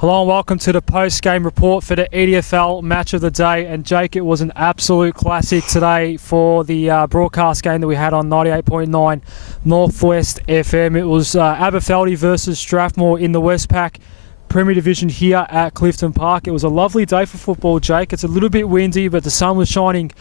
Hello and welcome to the post-game report for the EDFL Match of the Day. And Jake, it was an absolute classic today for the broadcast game that we had on 98.9 Northwest FM. It was Aberfeldie versus Strathmore in the Westpac Premier Division here at Clifton Park. It was a lovely day for football, Jake. It's a little bit windy, but the sun was shining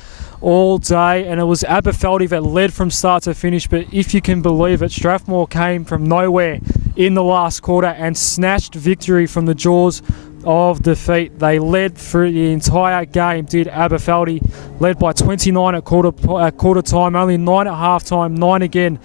all day, and it was Aberfeldie that led from start to finish. But if you can believe it, Strathmore came from nowhere in the last quarter and snatched victory from the jaws of defeat. They led through the entire game, did Aberfeldie, led by 29 at quarter time, only 9 at half time, 9 again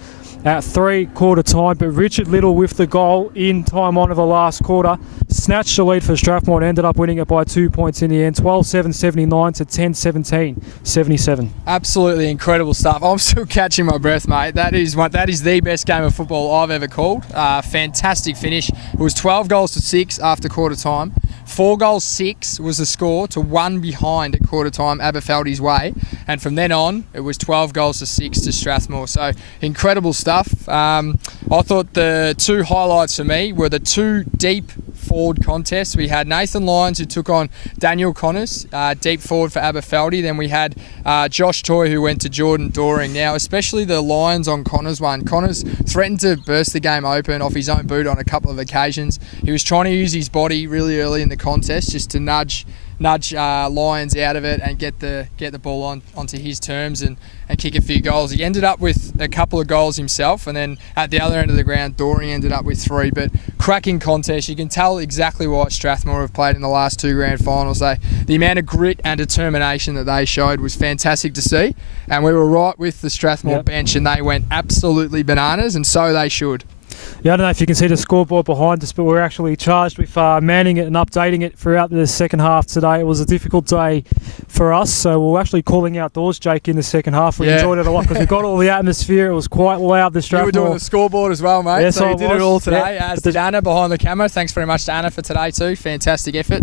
at 3/4 time. But Richard Little with the goal in time on of the last quarter snatched the lead for Strathmore and ended up winning it by 2 points in the end, 12-7-79 to 10-17-77. Absolutely incredible stuff. I'm still catching my breath, mate. That is the best game of football I've ever called. Fantastic finish. It was 12 goals to 6 after quarter time. 4 goals 6 was the score to 1 behind at quarter time, Aberfeldie's way. And from then on, it was 12 goals to 6 to Strathmore. So incredible stuff. I thought the two highlights for me were the two deep forward contests. We had Nathan Lyons, who took on Daniel Connors, deep forward for Aberfeldie. Then we had Josh Toy, who went to Jordan Doring. Now, especially the Lyons on Connors one. Connors threatened to burst the game open off his own boot on a couple of occasions. He was trying to use his body really early in the contest just to nudge Lyons out of it and get the ball onto his terms and kick a few goals. He ended up with a couple of goals himself, and then at the other end of the ground, Doring ended up with 3. But cracking contest. You can tell exactly why Strathmore have played in the last 2 grand finals. The amount of grit and determination that they showed was fantastic to see, and we were right with the Strathmore bench, and they went absolutely bananas, and so they should. Yeah, I don't know if you can see the scoreboard behind us, but we're actually charged with manning it and updating it throughout the second half today. It was a difficult day for us, so we're actually calling outdoors, Jake, in the second half. We enjoyed it a lot because we got all the atmosphere. It was quite loud, the Strathmore. You were doing the scoreboard as well, mate. Yes, so you did it all today, yeah. as did Anna behind the camera. Thanks very much to Anna for today too. Fantastic effort.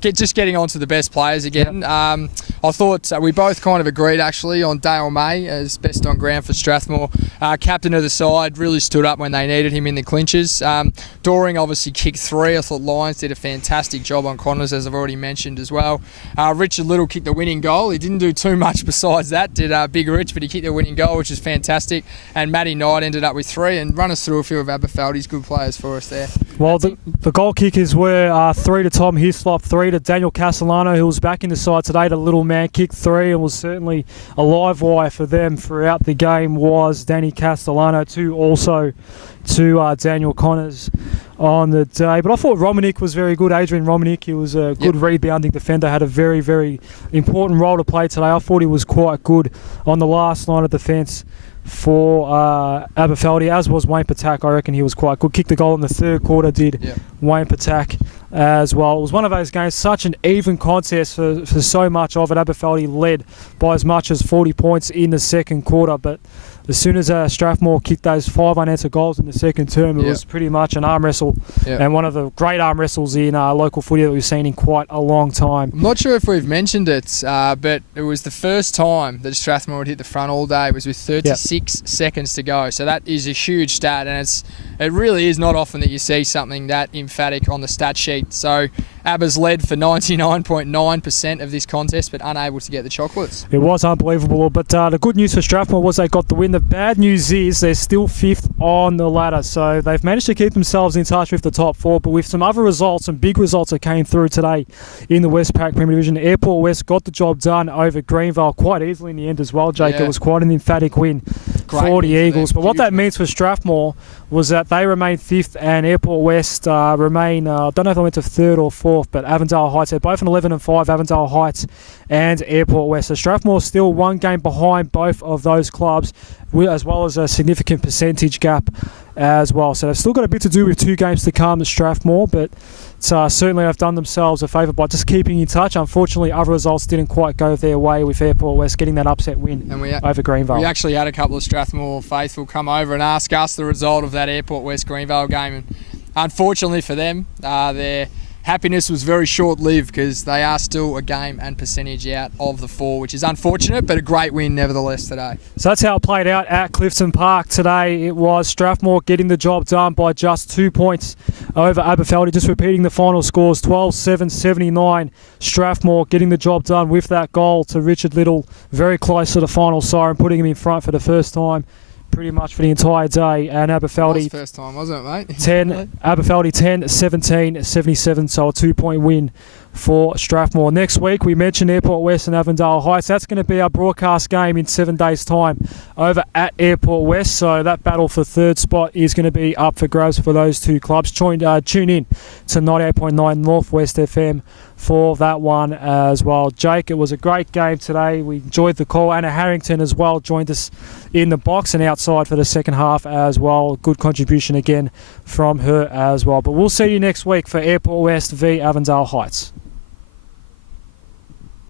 Just getting on to the best players again. I thought we both kind of agreed actually on Dale May as best on ground for Strathmore. Captain of the side, really stood up when they needed him in the clinches. Doring obviously kicked 3. I thought Lyons did a fantastic job on Connors, as I've already mentioned as well. Richard Little kicked the winning goal. He didn't do too much besides that, did Big Rich, but he kicked the winning goal, which is fantastic. And Matty Knight ended up with 3, and run us through a few of Aberfeldie's good players for us there. Well, the goal kickers were 3 to Tom Hislop, 3 to Daniel Castellano, who was back in the side today. The little man kicked 3 and was certainly a live wire for them throughout the game was Danny Castellano, 2 also to Daniel Connors on the day. But I thought Romanic was very good. Adrian Romanic, he was a good rebounding defender, had a very, very important role to play today. I thought he was quite good on the last line of defence for Aberfeldie, as was Wayne Patak. I reckon he was quite good. Kicked the goal in the third quarter, did Wayne Patak as well. It was one of those games, such an even contest for so much of it. Aberfeldie led by as much as 40 points in the second quarter, but as soon as Strathmore kicked those 5 unanswered goals in the second term, it was pretty much an arm wrestle, and one of the great arm wrestles in local footy that we've seen in quite a long time. I'm not sure if we've mentioned it, but it was the first time that Strathmore would hit the front all day. It was with 36 seconds to go, so that is a huge stat, and it really is not often that you see something that emphatic on the stat sheet. So Abbas led for 99.9% of this contest, but unable to get the chocolates. It was unbelievable, but the good news for Strathmore was they got the win. The bad news is they're still 5th on the ladder, so they've managed to keep themselves in touch with the top 4, but with some other results, some big results that came through today in the Westpac Premier Division. Airport West got the job done over Greenvale quite easily in the end as well, Jake. It was quite an emphatic win for the Eagles. But what that means for Strathmore was that they remain 5th, and Airport West remain, I don't know if they went to 3rd or 4th, but Avondale Heights, they're both on 11 and 5, Avondale Heights and Airport West. So Strathmore still 1 game behind both of those clubs, as well as a significant percentage gap as well. So they've still got a bit to do with 2 games to come at Strathmore, but certainly have done themselves a favour by just keeping in touch. Unfortunately, other results didn't quite go their way, with Airport West getting that upset win over Greenvale. We actually had a couple of Strathmore faithful come over and ask us the result of that Airport West Greenvale game, and unfortunately for them, their happiness was very short-lived because they are still a game and percentage out of the 4, which is unfortunate, but a great win nevertheless today. So that's how it played out at Clifton Park today. It was Strathmore getting the job done by just 2 points over Aberfeldie. Just repeating the final scores, 12-7-79. Strathmore getting the job done with that goal to Richard Little, very close to the final siren, putting him in front for the first time pretty much for the entire day. And Aberfeldie, first time, wasn't it, mate? Aberfeldie 10-17-77, so a 2-point win for Strathmore. Next week, we mentioned Airport West and Avondale Heights. That's going to be our broadcast game in 7 days' time over at Airport West. So that battle for third spot is going to be up for grabs for those two clubs. Tune in to 98.9 Northwest FM for that one as well. Jake, it was a great game today. We enjoyed the call. Anna Harrington as well joined us in the box and outside for the second half as well. Good contribution again from her as well. But we'll see you next week for Airport West v Avondale Heights.